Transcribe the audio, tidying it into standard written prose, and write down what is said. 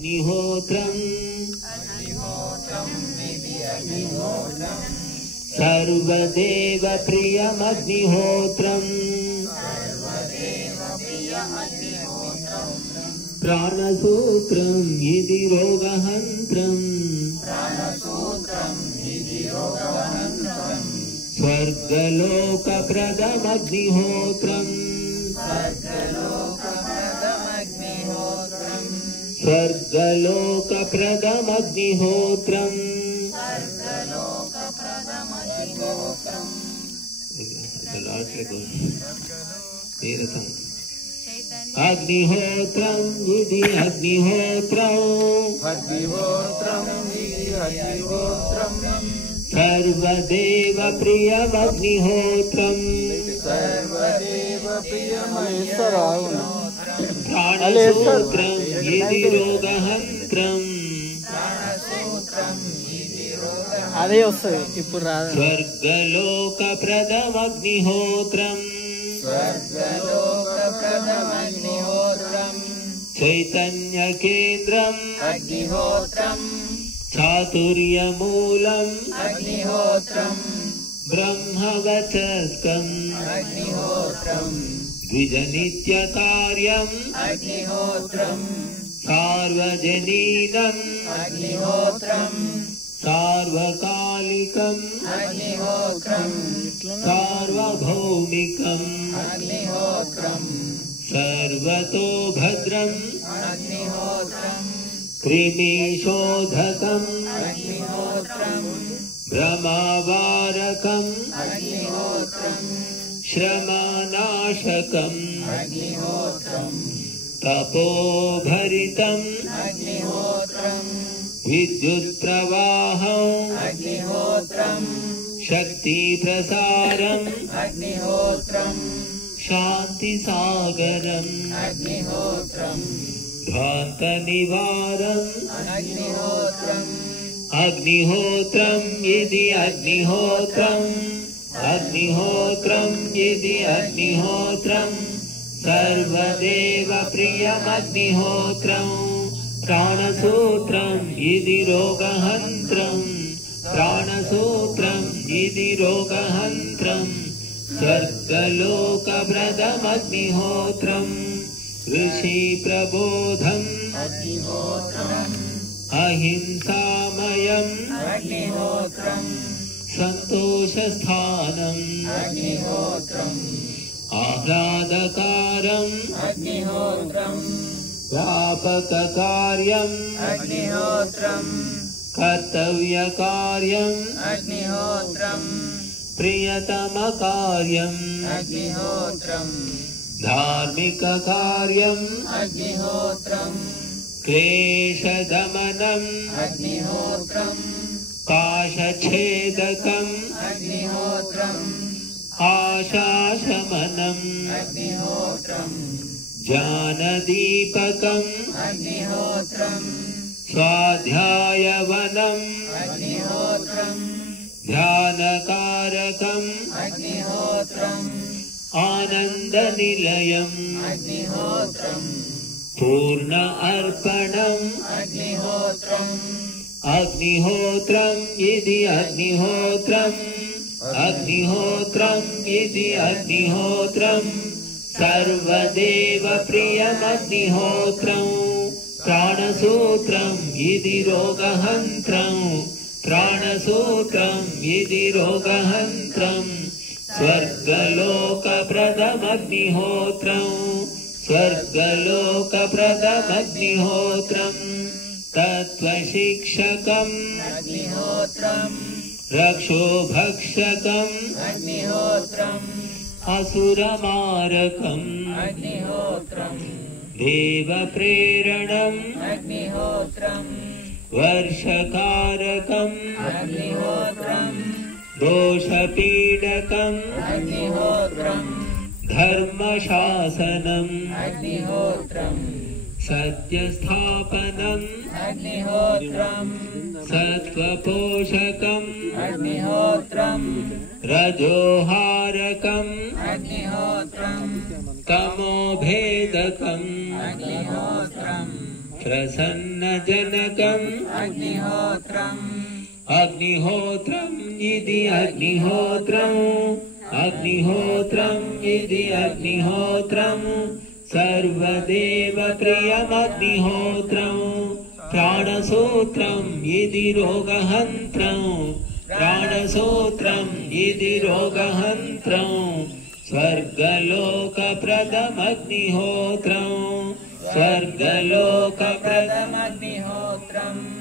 अग्निहोत्रम् सर्वदेव प्रियमग्निहोत्रम् प्राणसूत्रम् इति रोगहन्त्रम् स्वर्गलोकप्रदमग्निहोत्रम् स्वर्गलोकप्रदमग्निहोत्रम् अग्निहोत्रम् इति अग्निहोत्रम् सर्वदेव प्रियमग्निहोत्रम् प्राणसूत्रम् इति रोगहन्त्रम् स्वर्गलोकप्रदमग्निहोत्रम् चैतन्यकेन्द्रम् चातुर्यमूलम् ब्रह्मवचस्कम् द्विजनित्यकार्यम् सार्वजनीनम् सार्वकालिकम् सार्वभौमिकम् सर्वतो भद्रम् कृमिशोधकम् भ्रमावारकम् श्रमनाशकम् तपोभरितम् विद्युत्प्रवाहम् शक्तिप्रसारम् शान्तिसागरम् ध्वान्तनिवारम् अग्निहोत्रम् इति अग्निहोत्रम् इति अग्निहोत्रम् सर्वदेव प्रियमग्निहोत्रम् प्राणसूत्रम् इति रोगहन्त्रम् स्वर्गलोकप्रदमग्निहोत्रम् ऋषिप्रबोधम् अहिंसामयम् सन्तोषस्थानम् आह्लादकारम् व्यापककार्यम् कर्तव्यकार्यम् प्रियतमकार्यम् धार्मिककार्यम् क्लेशदमनम् पाशच्छेदकम् आशाशमनम् ज्ञानदीपकम् स्वाध्यायवनम् ध्यानकारकम् आनन्दनिलयम् पूर्ण अर्पणम् अग्निहोत्रम् इति अग्निहोत्रम् सर्वदेव प्रियमग्निहोत्रम् प्राणसूत्रम् इति रोगहन्त्रम् स्वर्गलोकप्रदमग्निहोत्रम् तत्त्वशिक्षकम् रक्षोभक्षकम् असुरमारकम् देवप्रेरणम् वर्षकारकम् दोषपीडकम् धर्मशासनम् सत्यस्थापनम् सत्त्वपोषकम् रजोहारकम् तमोभेदकम् प्रसन्नजनकम् अग्निहोत्रम् अग्निहोत्रम् इति अग्निहोत्रम् अग्निहोत्रम् इति अग्निहोत्रम् सर्वदेवप्रियमग्निहोत्रम् प्राणसूत्रम् इति रोगहन्त्रम् प्राणसूत्रम् इति रोगहन्त्रम् स्वर्गलोकप्रदमग्निहोत्रम् स्वर्गलोकप्रदमग्निहोत्रम्